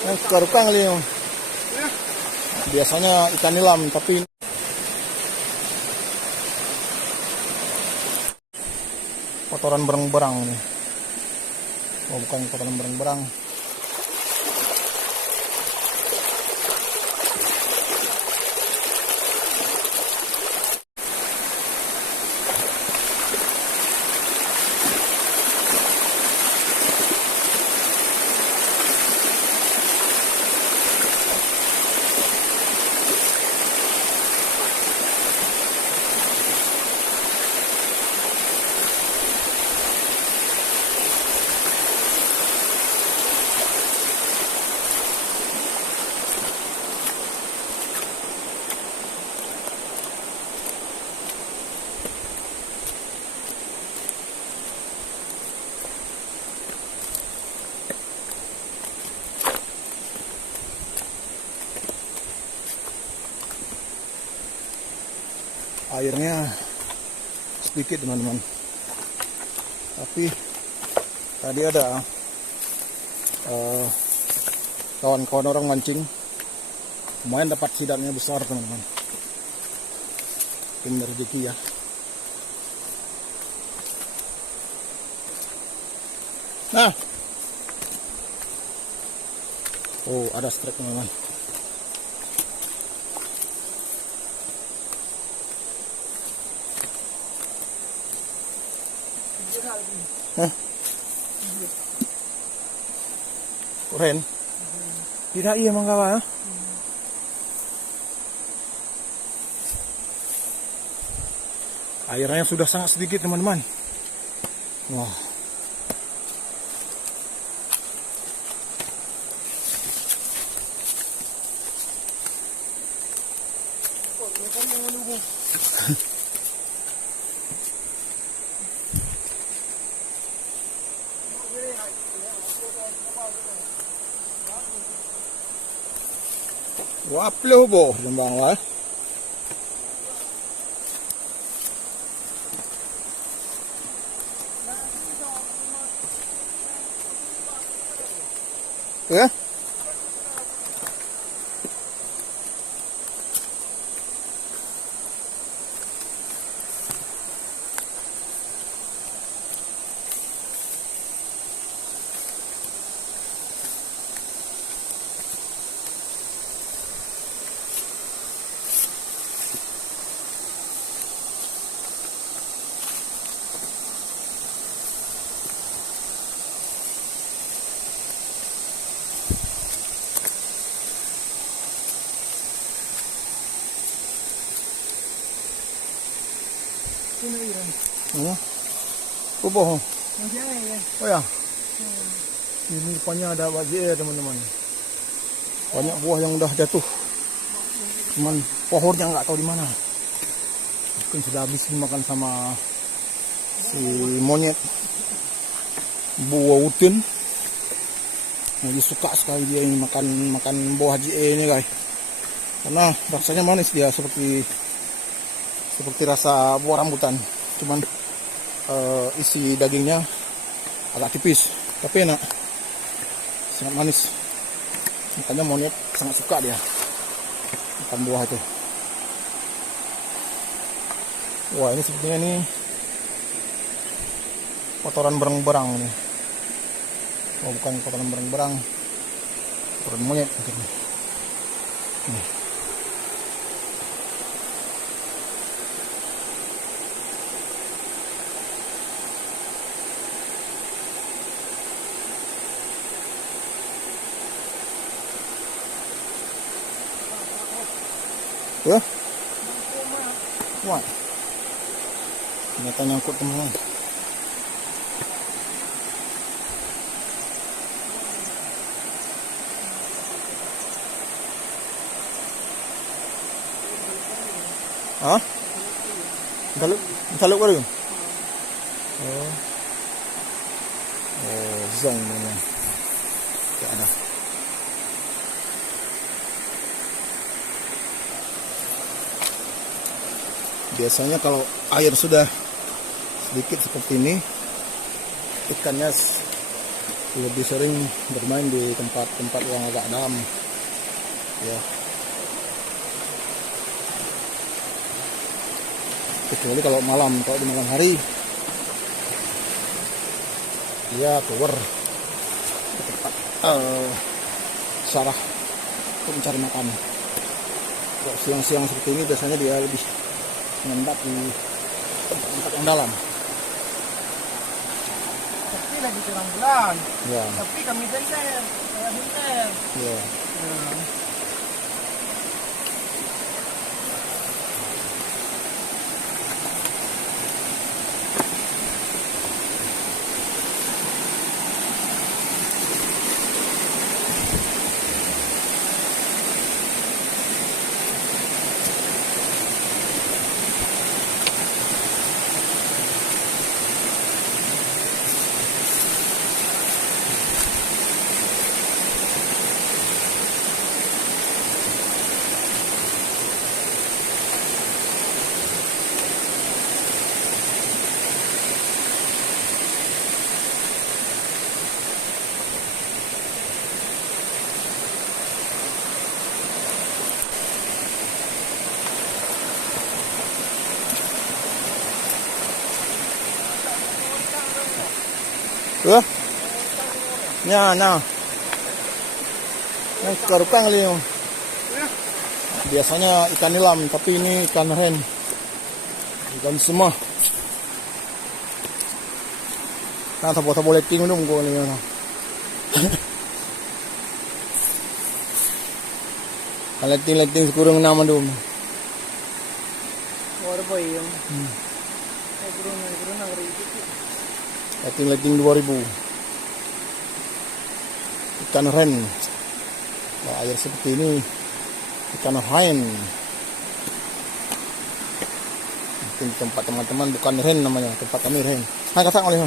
Karukang kali ya. Biasanya ikan nilam, tapi kotoran berang-berang nih. Oh, bukan kotoran berang-berang. Airnya sedikit teman-teman, tapi tadi ada kawan-kawan orang mancing, lumayan dapat sidatnya besar teman-teman. Ini rezeki ya. Nah, oh ada strike teman-teman. Hah? Keren? Tidak iya emang kawan ya? Airnya sudah sangat sedikit teman-teman. Wah. Waplo bo, jembang lah. Ya? Oh, bohong. Oh ya, ini depannya ada bajai ya teman-teman. Banyak buah yang udah jatuh. Cuman pohonnya nggak tahu di mana. Mungkin sudah habis dimakan sama si monyet buah utin. Lagi suka sekali dia ini makan buah JE ini guys. Karena rasanya manis dia seperti rasa buah rambutan. Cuman isi dagingnya agak tipis, tapi enak, sangat manis. Makanya monyet sangat suka dia makan buah itu. Wah, ini sepertinya ini kotoran berang-berang nih. Oh, bukan kotoran berang-berang, kotoran monyet mungkin. Nih. Ya, wah, ternyata nyangkut teman-teman. Hah? Taluk baru? Oh, zong teman-teman. Tak ada. Biasanya kalau air sudah sedikit seperti ini, ikannya lebih sering bermain di tempat-tempat yang agak dalam, ya. Kecuali kalau malam, kalau di malam hari dia keluar ke tempat sarah untuk mencari makan. Kalau siang-siang seperti ini biasanya dia lebih mengendap di tempat yang dalam. Tapi lagi terang bulan. Ya. Tapi kami senter, saya senter. Ya. Nah. Yang kerupang kali ini. Biasanya ikan nilam, tapi ini ikan ren. Ikan semua. Nah, tak boleh ting dong gua ni. Leting sekurang 6 dong. Or boy yung. Kurang na itu. Leting 2000. Ikan ren. Nah, air seperti ini ikan ren. Mungkin tempat teman-teman bukan ren namanya, tempat kami ren. Hai katak oleh.